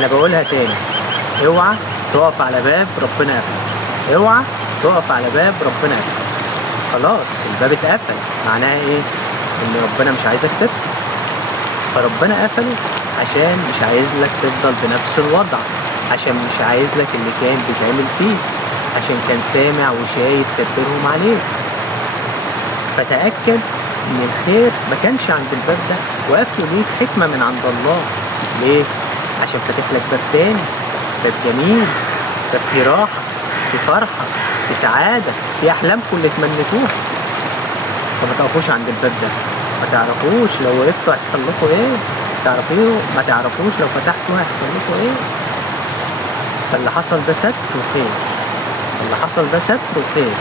انا بقولها تاني، اوعى تقف على باب ربنا قفل، اوعى تقف على باب ربنا قفل. خلاص الباب اتقفل، معناها ايه؟ ان ربنا مش عايزك تدخل، فربنا قفله عشان مش عايز لك تفضل بنفس الوضع، عشان مش عايز لك اللي كان بيتعمل فيه، عشان كان سامع وشايف تدبيرهم عليك. فتأكد ان الخير ما كانش عند الباب ده، وقفله ليك حكمة من عند الله. ليه؟ عشان فاتح لك باب تاني، باب جميل، باب فيه راحة، فيه فرحة، فيه سعادة، فيه أحلامكم اللي تمنيتوها. فما تقفوش عند الباب ده، ما تعرفوش لو وقفتوا هيحصل لكم ايه، ما تعرفوش لو فتحتوا هيحصل لكم ايه. فاللي حصل ده ستر وخير، اللي حصل ده ستر وخير.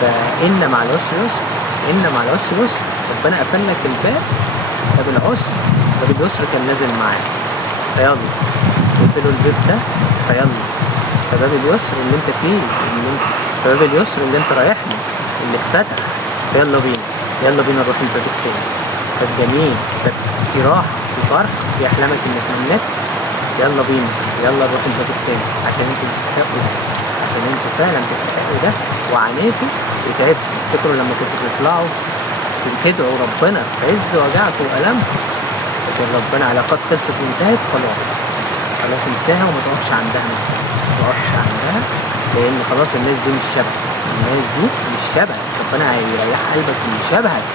فإن مع العسر يسر، إن مع العسر يسر. ربنا قفل لك الباب، باب العسر، باب اليسر كان نازل معاك، فيلا قفلوا الباب ده، فيلا فباب اليسر اللي انت فيه، فباب اليسر اللي انت رايح له اللي اتفتح، فيلا بينا، يلا بينا نروح الباب التاني، باب جميل، باب فيه راحة، فيه فرح، فيه أحلامك اللي تمنيتها. يلا بينا، يلا نروح الباب التاني، عشان انتوا تستحقوا ده، عشان انتوا فعلا تستحقوا ده، وعانيتوا وتعبتوا. افتكروا لما كنتوا بتطلعوا تدعوا ربنا في عز وجعكم وألمكم، لكن ربنا علاقات خلصت وانتهت، خلاص خلاص انساها وما تقفش عندها، ما تقفش عندها، لأن خلاص الناس دي مش شبهك، الناس دي مش شبهك. ربنا هيريح قلبك من شبهك،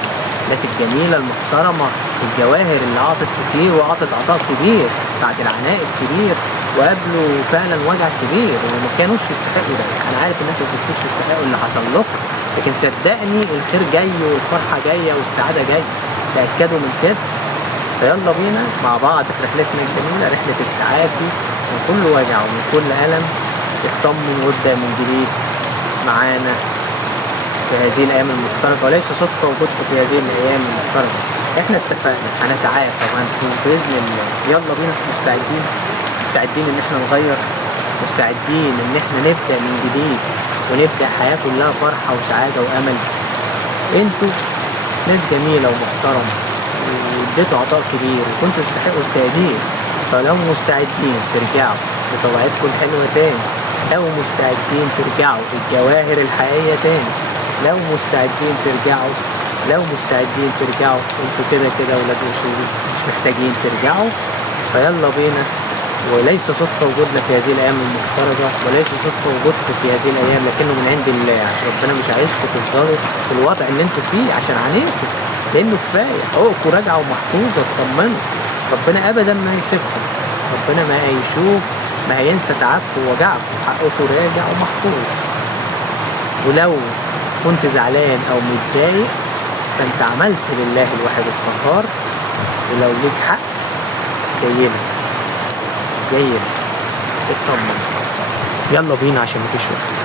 الناس الجميلة المحترمة الجواهر اللي عاطت كتير وعاطت عطاء كبير بعد العناء الكبير، وقابلوا فعلا وجع كبير وما كانوش يستحقوا ده. انا عارف ان انتوا ما كنتوش تستحقوا اللي حصل لكم، لكن صدقني الخير جاي والفرحة جاية والسعادة جاية، تأكدوا من كده. فيلا بينا مع بعض في رحلتنا الجميلة، رحلة التعافي من كل وجع ومن كل ألم. اطمن وابدأ من جديد معانا في هذه الأيام المفترجة، وليس صدفة وجودكم في هذه الأيام المفترجة. احنا اتفقنا هنتعافى وهنفوز بإذن الله. يلا بينا، مستعدين، مستعدين ان احنا نغير، مستعدين ان احنا نبدأ من جديد ونبدأ حياة كلها فرحة وسعادة وأمل. انتوا ناس جميلة ومحترمة واديتوا عطاء كبير وكنتوا تستحقوا التقدير، فلو مستعدين ترجعوا لطبيعتكم الحلوة تاني، لو مستعدين ترجعوا للجواهر الحقيقية تاني، لو مستعدين ترجعوا، لو مستعدين ترجعوا، انتوا كده كده ولاد اصول، مش محتاجين ترجعوا. فيلا بينا. وليس صدفة وجودنا في هذه الأيام المفترجة، وليس صدفة وجودكم في هذه الأيام، لكنه من عند الله. ربنا مش عايزكم تفضلوا في الوضع اللي انتوا فيه عشان عانيتوا، لأنه كفاية حقوقكم راجعة ومحفوظة، اطمنوا. ربنا أبدا ما هيسيبكم، ربنا ما هيشوف، ما هينسى تعبكم ووجعكم، حقكم راجع ومحفوظ. ولو كنت زعلان أو متضايق فأنت عملت لله الواحد القهار، ولو ليك حق جايلك، جايلك، اطمن. يلا بينا عشان مفيش وقت.